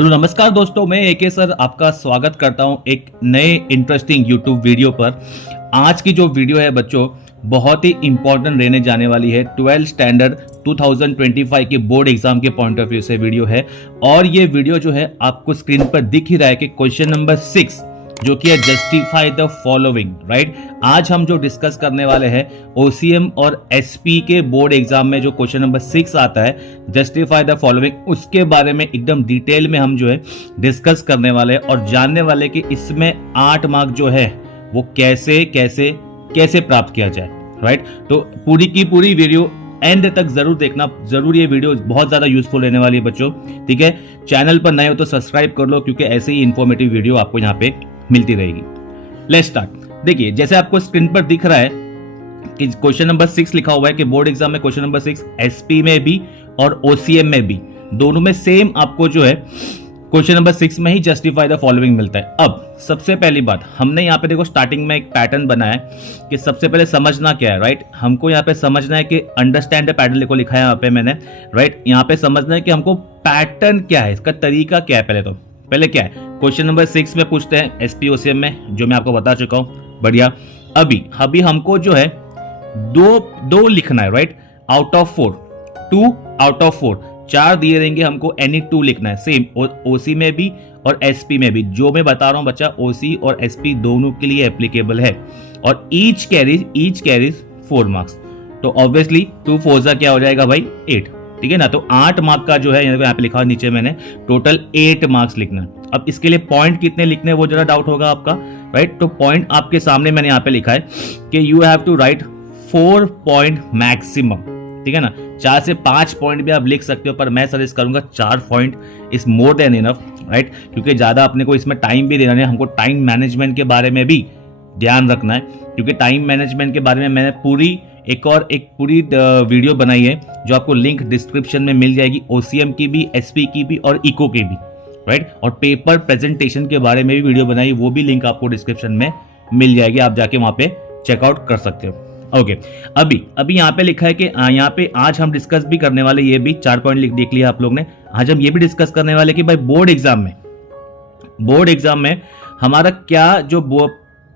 Hello नमस्कार दोस्तों, मैं एके सर आपका स्वागत करता हूं एक नए इंटरेस्टिंग यूट्यूब वीडियो पर। आज की जो वीडियो है बच्चों बहुत ही इंपॉर्टेंट रहने जाने वाली है। 12th स्टैंडर्ड 2025 के बोर्ड एग्जाम के पॉइंट ऑफ व्यू से वीडियो है और ये वीडियो जो है आपको स्क्रीन पर दिख ही रहा है कि क्वेश्चन नंबर 6 जो कि है जस्टिफाई द फॉलोइंग, राइट। आज हम जो डिस्कस करने वाले हैं ओसीएम और एसपी के बोर्ड एग्जाम में जो क्वेश्चन नंबर 6 आता है जस्टिफाई द फॉलोइंग, उसके बारे में एकदम डिटेल में हम जो है डिस्कस करने वाले हैं और जानने वाले कि इसमें 8 मार्क जो है वो कैसे कैसे कैसे प्राप्त किया जाए, राइट। तो पूरी की पूरी वीडियो एंड तक जरूर देखना, जरूर ये वीडियो बहुत ज्यादा यूजफुल रहने वाली है बच्चों, ठीक है। चैनल पर नए हो तो सब्सक्राइब कर लो क्योंकि ऐसे ही इंफॉर्मेटिव वीडियो आपको यहाँ पे मिलती रहेगी। Let's start. देखिए जैसे आपको स्क्रीन पर दिख रहा है कि क्वेश्चन नंबर 6 लिखा हुआ है कि बोर्ड एग्जाम में क्वेश्चन नंबर 6 एसपी में भी और ओसीएम में भी दोनों में सेम आपको जो है क्वेश्चन नंबर 6 में ही जस्टिफाई द फॉलोइंग मिलता है। अब सबसे पहली बात हमने यहाँ पे देखो स्टार्टिंग में एक पैटर्न बनाया है कि सबसे पहले समझना क्या है, राइट। हमको यहाँ पे समझना है कि अंडरस्टैंड द पैटर्न देखो लिखा है यहाँ पे मैंने, राइट। यहाँ पे समझना है कि हमको पैटर्न क्या है, इसका तरीका क्या है। पहले क्या है क्वेश्चन नंबर 6 में पूछते हैं एसपी ओसीएम में, जो मैं आपको बता चुका हूं, बढ़िया। अभी हमको जो है दो लिखना है, right, out of 4, 2 out of 4, 4 दिए रहेंगे हमको, एनी 2 लिखना है। सेम ओसी में भी और एसपी में भी, जो मैं बता रहा हूं बच्चा ओसी और एसपी दोनों के लिए एप्लीकेबल है और ईच कैरीज 4 मार्क्स। तो ऑब्वियसली 2 4 जा क्या हो जाएगा भाई 8, ठीक है ना। तो 8 मार्क का जो है यहाँ पे लिखा नीचे मैंने टोटल 8 मार्क्स लिखना। अब इसके लिए पॉइंट कितने लिखने वो जरा डाउट होगा आपका, राइट। तो पॉइंट आपके सामने मैंने यहाँ पे लिखा है कि you have to write 4 point maximum, ठीक है ना। 4 से 5 पॉइंट भी आप लिख सकते हो पर मैं सजेस्ट करूंगा 4 point is more than enough, right. क्योंकि ज्यादा अपने को इसमें टाइम भी देना है, हमको टाइम मैनेजमेंट के बारे में भी ध्यान रखना है क्योंकि टाइम मैनेजमेंट के बारे में मैंने एक पूरी वीडियो बनाई है जो आपको लिंक डिस्क्रिप्शन में मिल जाएगी, ओसीएम की भी, एसपी की भी और इको की भी, राइट। और पेपर प्रेजेंटेशन के बारे में भी वीडियो बनाई, वो भी लिंक आपको डिस्क्रिप्शन में मिल जाएगी, आप जाके वहां पे चेकआउट कर सकते हो। ओके, अभी यहाँ पे लिखा है कि यहाँ पे आज हम डिस्कस भी करने वाले, ये भी 4 पॉइंट देख लिया आप लोग ने। आज हम ये भी डिस्कस करने वाले कि भाई बोर्ड एग्जाम में हमारा क्या जो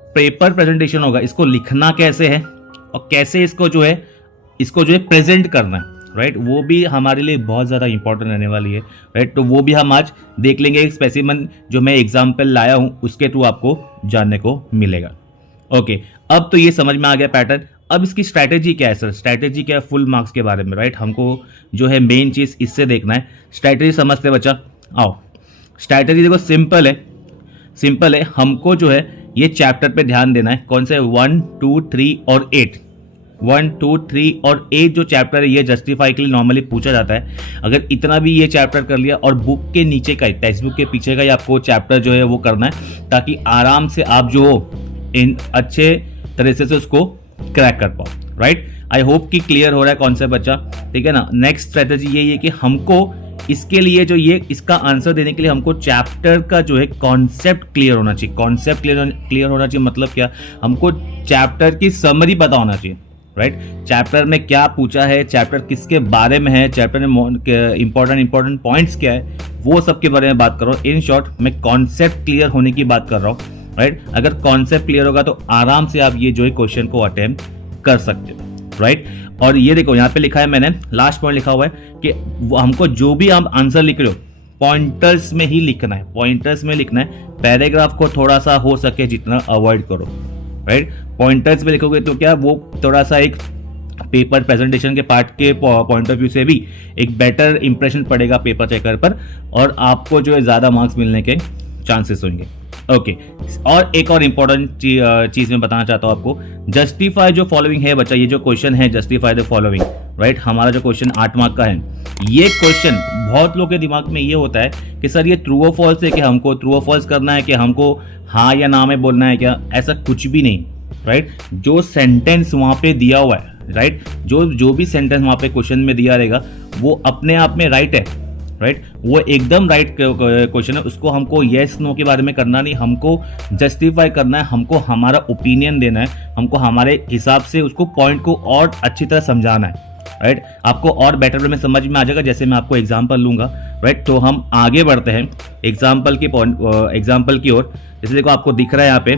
पेपर प्रेजेंटेशन होगा इसको लिखना कैसे है और कैसे इसको जो है प्रेजेंट करना है, राइट। वो भी हमारे लिए बहुत ज़्यादा इंपॉर्टेंट रहने वाली है, राइट। तो वो भी हम आज देख लेंगे, एक स्पेसिमन जो मैं एग्जाम्पल लाया हूं उसके थ्रू आपको जानने को मिलेगा। ओके, अब तो ये समझ में आ गया पैटर्न। अब इसकी स्ट्रैटेजी क्या है सर, स्ट्रैटेजी क्या है फुल मार्क्स के बारे में, राइट। हमको जो है मेन चीज़ इससे देखना है। स्ट्रैटेजी समझते बच्चा, आओ। स्ट्रैटेजी देखो सिंपल है। हमको जो है ये चैप्टर पे ध्यान देना है। कौन से 1 2 3 और 8, 1 2 3 और 8 जो चैप्टर है ये जस्टिफाई के लिए नॉर्मली पूछा जाता है। अगर इतना भी ये चैप्टर कर लिया और बुक के नीचे का, टेक्स्ट बुक के पीछे का ही आपको चैप्टर जो है वो करना है ताकि आराम से आप जो इन अच्छे तरह से उसको क्रैक कर पाओ, राइट। आई होप कि क्लियर हो रहा है कॉन्सेप्ट बच्चा, ठीक है ना। नेक्स्ट स्ट्रेटेजी यही है कि हमको इसके लिए जो ये इसका आंसर देने के लिए हमको चैप्टर का जो है कॉन्सेप्ट क्लियर होना चाहिए। कॉन्सेप्ट क्लियर होना चाहिए मतलब क्या, हमको चैप्टर की समरी पता होना चाहिए, राइट। चैप्टर में क्या पूछा है, चैप्टर किसके बारे में है, चैप्टर में इंपॉर्टेंट पॉइंट्स क्या है, वो सब के बारे में बात कर रहा हूँ। इन शॉर्ट मैं कॉन्सेप्ट क्लियर होने की बात कर रहा हूँ, राइट। अगर कॉन्सेप्ट क्लियर होगा तो आराम से आप ये जो है क्वेश्चन को अटेम्प्ट कर सकते हो, राइट। और ये देखो यहाँ पे लिखा है मैंने, लास्ट पॉइंट लिखा हुआ है कि हमको जो भी हम आंसर लिख रहे हो पॉइंटर्स में ही लिखना है, पॉइंटर्स में लिखना है। पैराग्राफ को थोड़ा सा हो सके जितना अवॉइड करो, राइट। पॉइंटर्स में लिखोगे तो क्या वो थोड़ा सा एक पेपर प्रेजेंटेशन के पार्ट के पॉइंट ऑफ व्यू से भी एक बेटर इंप्रेशन पड़ेगा पेपर चेकर पर और आपको जो है ज़्यादा मार्क्स मिलने के चांसेस होंगे। ओके, और एक और इम्पोर्टेंट चीज़ मैं बताना चाहता हूँ आपको, जस्टिफाई जो फॉलोइंग है बच्चा, ये जो क्वेश्चन है जस्टिफाई द फॉलोइंग, राइट। हमारा जो क्वेश्चन 8 मार्क का है, ये क्वेश्चन बहुत लोगों के दिमाग में ये होता है कि सर ये ट्रू और फॉल्स है कि हमको ट्रू और फॉल्स करना है कि हमको हाँ या ना में बोलना है क्या, ऐसा कुछ भी नहीं, राइट। जो सेंटेंस वहाँ पे दिया हुआ है, राइट, जो भी सेंटेंस वहाँ पे क्वेश्चन में दिया रहेगा वो अपने आप में राइट है, राइट। वो एकदम राइट क्वेश्चन है, उसको हमको येस नो के बारे में करना नहीं, हमको जस्टिफाई करना है, हमको हमारा ओपिनियन देना है, हमको हमारे हिसाब से उसको पॉइंट को और अच्छी तरह समझाना है, राइट। आपको और बेटर वे में समझ में आ जाएगा जैसे मैं आपको एग्जांपल लूंगा, राइट। तो हम आगे बढ़ते हैं एग्जांपल की ओर। जैसे देखो आपको दिख रहा है यहाँ पे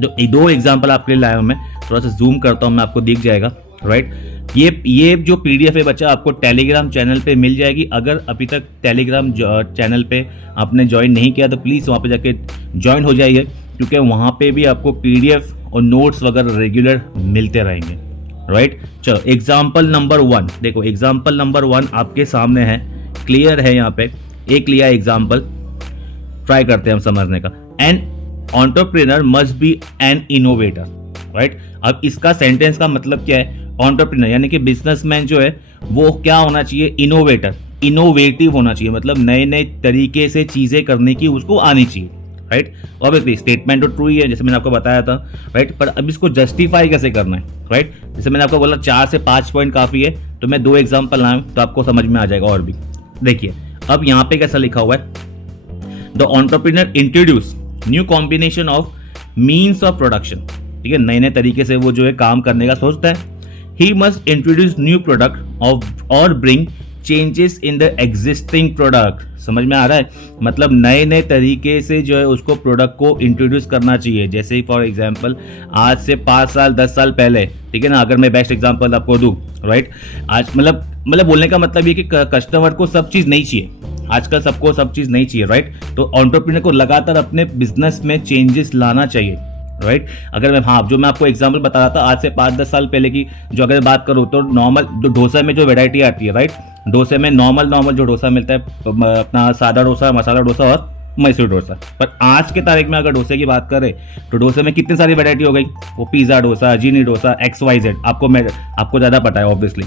जो 2 एग्जांपल आपके लिए लाया हूं मैं, थोड़ा सा जूम करता हूं मैं, आपको दिख जाएगा, राइट। ये जो पीडीएफ है बच्चा आपको टेलीग्राम चैनल पे मिल जाएगी। अगर अभी तक टेलीग्राम चैनल पे आपने ज्वाइन नहीं किया तो प्लीज़ वहाँ पे जाके ज्वाइन हो जाइए, क्योंकि वहाँ पे भी आपको पीडीएफ और नोट्स वगैरह रेगुलर मिलते रहेंगे, राइट। चलो एग्जाम्पल नंबर 1 देखो, एग्जाम्पल नंबर 1 आपके सामने है, क्लियर है। यहाँ पे एक लिया एग्जाम्पल, ट्राई करते हैं हम समझने का। An entrepreneur must be an innovator, right. अब इसका सेंटेंस का मतलब क्या है? एंटरप्रेन्योर यानी कि बिजनेसमैन जो है वो क्या होना चाहिए? इनोवेटर, इनोवेटिव होना चाहिए, मतलब नए नए तरीके से चीजें करने की उसको आनी चाहिए, राइट। ऑब्वियसली स्टेटमेंट तो ट्रू ही है जैसे मैंने आपको बताया था, राइट। पर अब इसको जस्टिफाई कैसे करना है, राइट। जैसे मैंने आपको बोला 4 से 5 पॉइंट काफी है, तो मैं 2 एग्जाम्पल लाऊं तो आपको समझ में आ जाएगा। और भी देखिए, अब यहाँ पे कैसा लिखा हुआ है? The entrepreneur introduce new combination of means of production, ठीक है, नए नए तरीके से वो जो है काम करने का सोचता है। He must introduce new product of और bring changes in the existing product. समझ में आ रहा है? मतलब नए नए तरीके से जो है उसको प्रोडक्ट को इंट्रोड्यूस करना चाहिए। जैसे फॉर एग्जांपल आज से 5 साल 10 साल पहले, ठीक है ना, अगर मैं बेस्ट एग्जांपल आपको दूं, राइट। आज मतलब बोलने का मतलब ये कि कस्टमर को सब चीज़ नहीं चाहिए, आजकल सबको सब चीज़ नहीं चाहिए, राइट। तो एंटरप्रेन्योर को लगातार अपने बिजनेस में चेंजेस लाना चाहिए, राइट। अगर मैं जो मैं आपको एग्जांपल बता रहा था आज से 5-10 साल पहले की जो अगर बात करूँ तो नॉर्मल जो डोसा में जो वैरायटी आती है, राइट। डोसे में नॉर्मल जो डोसा मिलता है अपना सादा डोसा, मसाला डोसा और मैसूर डोसा। पर आज के तारीख में अगर डोसे की बात करें तो डोसे में कितनी सारी वैरायटी हो गई। वो पिज़्ज़ा डोसा, जीनी डोसा, XYZ, आपको ज़्यादा पता है ऑब्वियसली।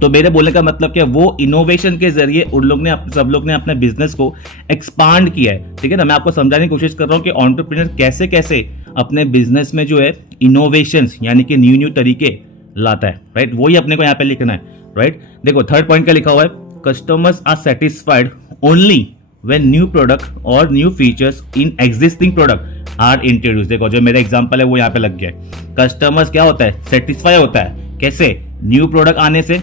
तो मेरे बोलने का मतलब क्या, वो इनोवेशन के जरिए सब लोग ने अपने बिजनेस को एक्सपांड किया है, ठीक है ना। मैं आपको समझाने की कोशिश कर रहा हूँ कि एंटरप्रेन्योर कैसे कैसे अपने बिजनेस में जो है इनोवेशंस यानी कि न्यू तरीके लाता है, राइट। वही अपने को यहाँ पे लिखना है, राइट। देखो 3rd पॉइंट क्या लिखा हुआ है? Customers are satisfied only when new product और new features in existing product are introduce. देखो जो मेरा एग्जांपल है वो यहाँ पे लग गया है। कस्टमर्स क्या होता है? सेटिस्फाई होता है कैसे? न्यू प्रोडक्ट आने से,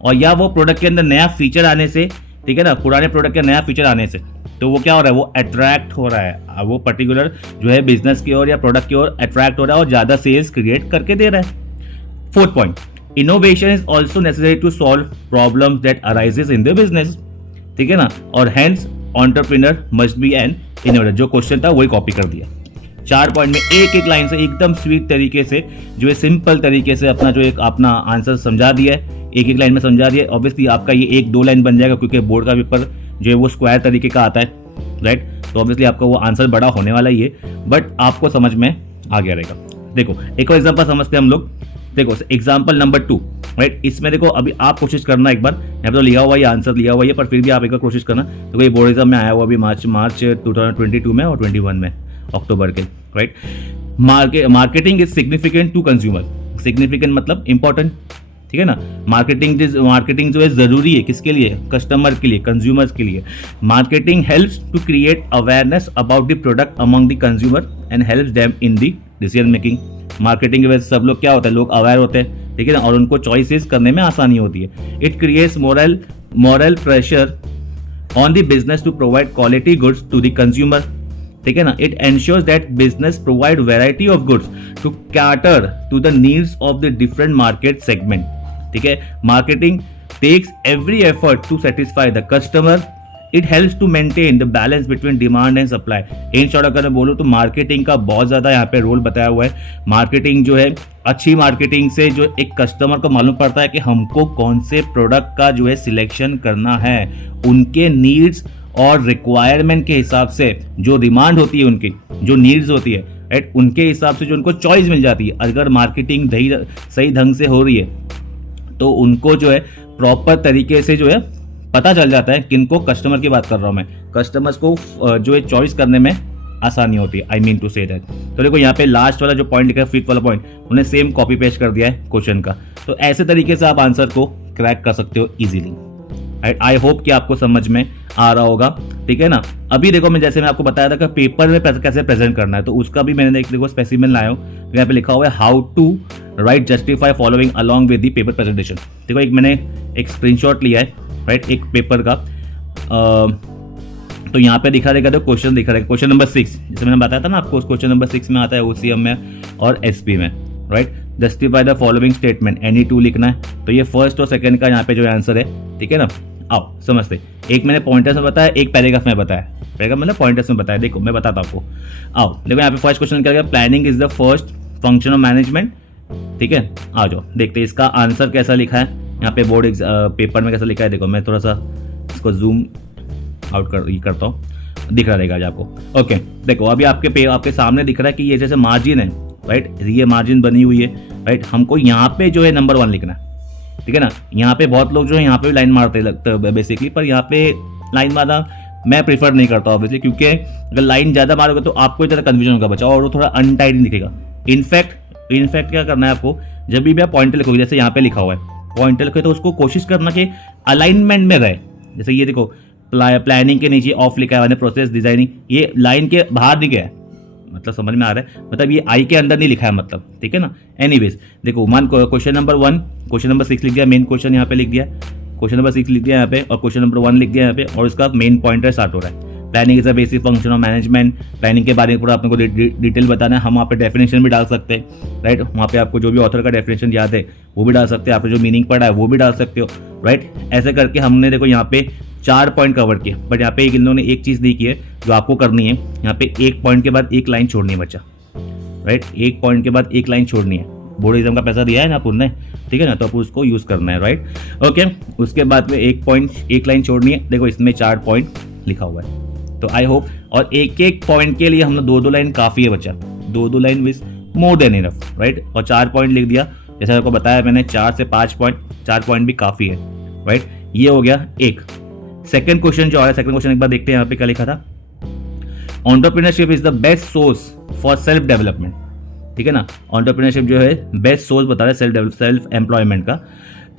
और या वो प्रोडक्ट के अंदर नया फीचर आने से, ठीक है ना, पुराने प्रोडक्ट के नया फीचर आने से। तो वो क्या हो रहा है? वो अट्रैक्ट हो रहा है, वो पर्टिकुलर जो है बिजनेस की ओर या प्रोडक्ट की ओर अट्रैक्ट हो रहा है और ज्यादा सेल्स क्रिएट करके दे रहा है। 4th point, innovation is also necessary to solve problems that arises in the business, ठीक है ना। और hence entrepreneur must be an innovator. जो क्वेश्चन था वही कॉपी कर दिया। 4 पॉइंट में एक लाइन से एकदम स्वीट तरीके से जो है सिंपल तरीके से अपना आंसर समझा दिया है, एक लाइन में समझा दिया है। ऑब्वियसली आपका ये 1-2 लाइन बन जाएगा क्योंकि बोर्ड का पेपर जो है वो स्क्वायर तरीके का आता है, राइट। तो ऑब्वियसली आपका वो आंसर बड़ा होने वाला ही है, बट आपको समझ में आ गया रहेगा। देखो एक और एग्जाम्पल समझते हैं हम लोग। देखो एग्जाम्पल नंबर 2, राइट। इसमें देखो अभी आप कोशिश करना एक बार, यहाँ पे तो लिया हुआ ये आंसर लिया हुआ है, पर फिर भी आप एक बार कोशिश करना। तो ये बोर्ड एग्जाम में आया हुआ अभी मार्च 2022 में और 21 में अक्टूबर के, right. Marketing is significant to consumer. Significant मतलब इंपॉर्टेंट, ठीक है ना। मार्केटिंग जो है जरूरी है किसके लिए? कस्टमर के लिए, कंज्यूमर्स के लिए। Marketing helps to create awareness about the product among the consumer and helps them in the decision making. Marketing की वजह से सब लोग क्या होता है? लोग अवेयर होते हैं, ठीक है ना, और उनको चॉइसेस करने में आसानी होती है। It creates moral pressure on the business to provide quality goods to the consumer, ठीक है ना। It ensures that business provide variety of goods to cater to the needs of the different market segment, ठीक है। Marketing takes every effort to satisfy the customer. It helps to maintain the balance between demand and supply. In short अगर मैं बोलूँ तो marketing का बहुत ज़्यादा यहाँ पे रोल बताया हुआ है। मार्केटिंग जो है, अच्छी मार्केटिंग से जो एक कस्टमर को मालूम पड़ता है कि हमको कौन से प्रोडक्ट का जो है सिलेक्शन करना है, उनके नीड्स और रिक्वायरमेंट के हिसाब से, जो डिमांड होती है उनकी, जो नीड्स होती है, राइट, उनके हिसाब से जो उनको चॉइस मिल जाती है। अगर मार्केटिंग सही ढंग से हो रही है तो उनको जो है प्रॉपर तरीके से जो है पता चल जाता है किनको, कस्टमर की बात कर रहा हूँ मैं, कस्टमर्स को जो है चॉइस करने में आसानी होती है। I mean to say that. तो देखो यहाँ पे लास्ट वाला जो पॉइंट लिखा है, 5th वाला पॉइंट, उन्हें सेम कॉपी पेस्ट कर दिया है क्वेश्चन का। तो ऐसे तरीके से आप आंसर को क्रैक कर सकते हो इजीली। राइट। आई होप कि आपको समझ में आ रहा होगा, ठीक है ना। अभी देखो मैं जैसे मैं आपको बताया था कि पेपर में कैसे प्रेजेंट करना है, तो उसका भी मैंने देखो स्पेसिमेन लाया हूँ। यहाँ पे लिखा हुआ है how to write justify following along with the paper presentation. देखो एक मैंने एक स्क्रीनशॉट लिया है राइट, एक पेपर का। तो यहाँ पे दिखा रहेगा, तो क्वेश्चन दिखा रहेगा, क्वेश्चन नंबर 6 जैसे मैंने बताया था ना आपको, क्वेश्चन नंबर 6 में आता है OCM में और SP में, right. Justify the following statement, any two लिखना है। तो ये फर्स्ट और सेकंड का यहाँ पे जो आंसर है, ठीक है ना। आओ समझते, एक मैंने पॉइंटर्स में बताया, एक पैराग्राफ में बताया, पैराग्राफ मतलब पॉइंटर्स में बताया। देखो मैं बताता आपको, आओ देखो यहाँ पे फर्स्ट क्वेश्चन क्या, planning is the first function of management, ठीक है। आ जाओ देखते हैं इसका आंसर कैसा लिखा है यहाँ पे बोर्ड पेपर में कैसा लिखा है। देखो मैं थोड़ा सा इसको जूम आउट करता हूँ, दिख रहा रहेगा आज आपको। ओके देखो अभी आपके सामने दिख रहा है कि ये जैसे मार्जिन है राइट, ये मार्जिन बनी हुई है राइट। हमको यहाँ पे जो है नंबर 1 लिखना है, ठीक है ना। यहाँ पे बहुत लोग जो है यहाँ पे भी लाइन मारते लगता है बेसिकली, पर यहाँ पे लाइन मारना मैं प्रीफर नहीं करता ऑब्वियसली, क्योंकि अगर लाइन ज़्यादा मारोगे तो आपको ज़्यादा कन्फ्यूजन होगा बच्चा, और वो थोड़ा अनटाइडी दिखेगा। इनफैक्ट क्या करना है आपको, जब भी आप पॉइंटर लिखोगे, जैसे यहाँ पे लिखा हुआ है पॉइंटर लिखोगे, तो उसको कोशिश करना कि अलाइनमेंट में रहे। जैसे ये देखो प्लानिंग के नीचे ऑफ लिखा है, प्रोसेस डिजाइनिंग, ये लाइन के बाहर नहीं गया है, मतलब समझ में आ रहा है, मतलब ये आई के अंदर नहीं लिखा है मतलब, ठीक है ना। एनीवेज देखो मान क्वेश्चन नंबर 1, क्वेश्चन नंबर 6 लिख दिया, मेन क्वेश्चन यहाँ पे लिख दिया, क्वेश्चन नंबर 6 लिख दिया यहाँ पे, और क्वेश्चन नंबर 1 लिख दिया यहाँ पे, और इसका मेन पॉइंटर स्टार्ट हो रहा है। Planning is a basic function of management, planning के बारे में पूरा अपने को डिटेल बताना है। हम वहाँ पे डेफिनेशन भी डाल सकते हैं राइट, वहाँ पे आपको जो भी ऑथर का डेफिनेशन याद है वो भी डाल सकते हैं, आपने जो मीनिंग पढ़ा है वो भी डाल सकते हो राइट। ऐसे करके हमने देखो यहाँ पे 4 पॉइंट कवर किए, बट यहाँ पे इन्होंने एक चीज़ दी की है जो आपको करनी है, यहाँ पे एक पॉइंट के बाद एक लाइन छोड़नी है बच्चा, राइट। एक पॉइंट के बाद एक लाइन छोड़नी है, बोर्ड एग्जाम का पैसा दिया है ना अपन ने, ठीक है ना, तो आपको उसको यूज़ करना है राइट। ओके उसके बाद में एक लाइन छोड़नी है। देखो इसमें 4 पॉइंट लिखा हुआ है, तो आई होप, और एक पॉइंट के लिए हम लोग 2 लाइन काफ़ी है बच्चा, 2 line wise more than enough right. और 4 पॉइंट लिख दिया, जैसे आपको बताया मैंने 4 से 5 पॉइंट, 4 पॉइंट भी काफ़ी है राइट। ये हो गया एक। सेकंड क्वेश्चन जो आ रहा है, सेकंड क्वेश्चन एक बार देखते हैं यहाँ पे क्या लिखा था। Entrepreneurship is the best source for self development, ठीक है ना। एंटरप्रेन्योरशिप जो है बेस्ट सोर्स बता रहा है सेल्फ एम्प्लॉयमेंट का।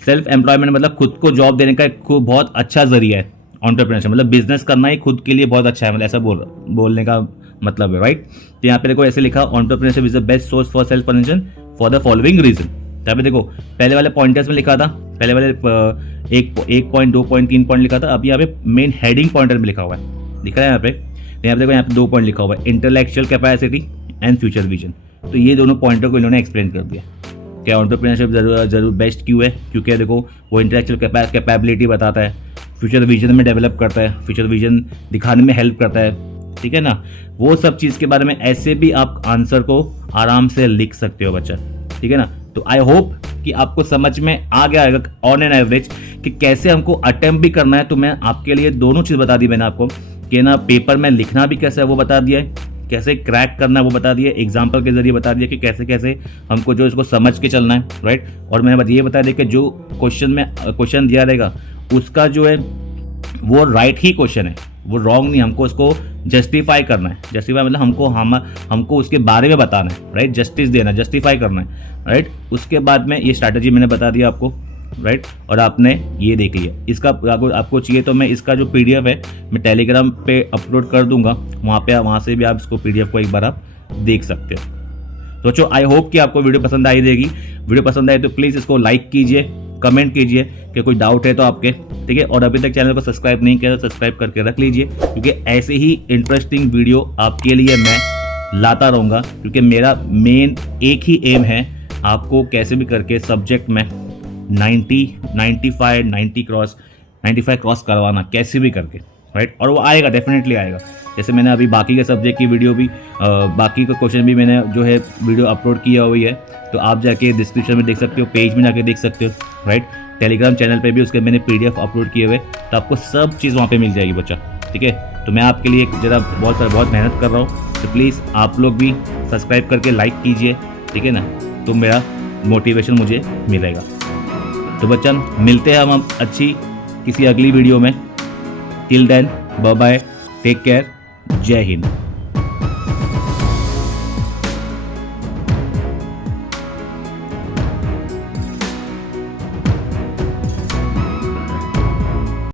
सेल्फ एम्प्लॉयमेंट मतलब खुद को जॉब देने का एक बहुत अच्छा जरिया है। एंटरप्रेन्योरशिप मतलब बिजनेस करना ही खुद के लिए बहुत अच्छा है, मतलब ऐसा बोलने का मतलब है राइट। तो यहाँ पे देखो ऐसे लिखा, entrepreneurship is the best source for self financial for the following reason. यहाँ पे देखो पहले वाले पॉइंटर्स में लिखा था, पहले वाले 1 पॉइंट 2 पॉइंट 3 पॉइंट लिखा था, अब यहाँ पे मेन हेडिंग पॉइंटर में लिखा हुआ है, दिख रहा है यहाँ पे। यहाँ पे देखो यहाँ पे 2 पॉइंट लिखा हुआ है, intellectual capacity and future vision. तो ये दोनों पॉइंटर को इन्होंने एक्सप्लेन कर दिया क्या एंटरप्रेन्योरशिप जरूर बेस्ट क्यों है, क्योंकि देखो वो इंटेलेक्चुअल कैपेबिलिटी बताता है, फ्यूचर विजन में डेवलप करता है, फ्यूचर विजन दिखाने में हेल्प करता है, ठीक है ना। वो सब चीज़ के बारे में ऐसे भी आप आंसर को आराम से लिख सकते हो बच्चा, ठीक है ना। तो आई होप कि आपको समझ में आ गया है ऑन एन एवरेज कि कैसे हमको अटेम्प्ट भी करना है। तो मैं आपके लिए दोनों चीज़ बता दी मैंने आपको कि ना पेपर में लिखना भी कैसे है वो बता दिया है, कैसे क्रैक करना है वो बता दिया, एग्जाम्पल के जरिए बता दिया कि कैसे कैसे हमको जो इसको समझ के चलना है राइट। और मैंने ये बता दिया कि जो क्वेश्चन दिया रहेगा उसका जो है वो राइट ही क्वेश्चन है, वो रॉन्ग नहीं, हमको उसको जस्टिफाई करना है। जस्टिफाई मतलब हमको उसके बारे में बताना है राइट, जस्टिस देना, जस्टिफाई करना है राइट। उसके बाद में ये स्ट्रैटेजी मैंने बता दिया आपको राइट, और आपने ये देख लिया। इसका आपको चाहिए तो मैं इसका जो PDF है मैं टेलीग्राम पे अपलोड कर दूंगा, वहाँ से भी आप इसको PDF को एक बार आप देख सकते हो। तो बच्चों आई होप कि आपको वीडियो पसंद आई देगी। वीडियो पसंद आए तो प्लीज़ इसको लाइक कीजिए, कमेंट कीजिए कि कोई डाउट है तो आपके, ठीक है। और अभी तक चैनल को सब्सक्राइब नहीं किया तो सब्सक्राइब करके रख लीजिए, क्योंकि ऐसे ही इंटरेस्टिंग वीडियो आपके लिए मैं लाता रहूँगा, क्योंकि मेरा मेन एक ही एम है आपको कैसे भी करके सब्जेक्ट में 95 क्रॉस करवाना, कैसे भी करके राइट। और वो आएगा, डेफिनेटली आएगा। जैसे मैंने अभी बाकी के सब्जेक्ट की वीडियो भी बाकी का क्वेश्चन भी मैंने जो है वीडियो अपलोड किया हुई है, तो आप जाके डिस्क्रिप्शन में देख सकते हो, पेज में जाके देख सकते हो राइट। टेलीग्राम चैनल पे भी उसके मैंने PDF अपलोड किए हुए, तो आपको सब चीज़ वहाँ पे मिल जाएगी बच्चा, ठीक है। तो मैं आपके लिए ज़रा बहुत मेहनत कर रहा हूँ, तो प्लीज़ आप लोग भी सब्सक्राइब करके लाइक कीजिए, ठीक है ना, तो मेरा मोटिवेशन मुझे मिलेगा। तो बच्चन मिलते हैं हम अच्छी किसी अगली वीडियो में। Till then bye bye, take care, जय हिंद।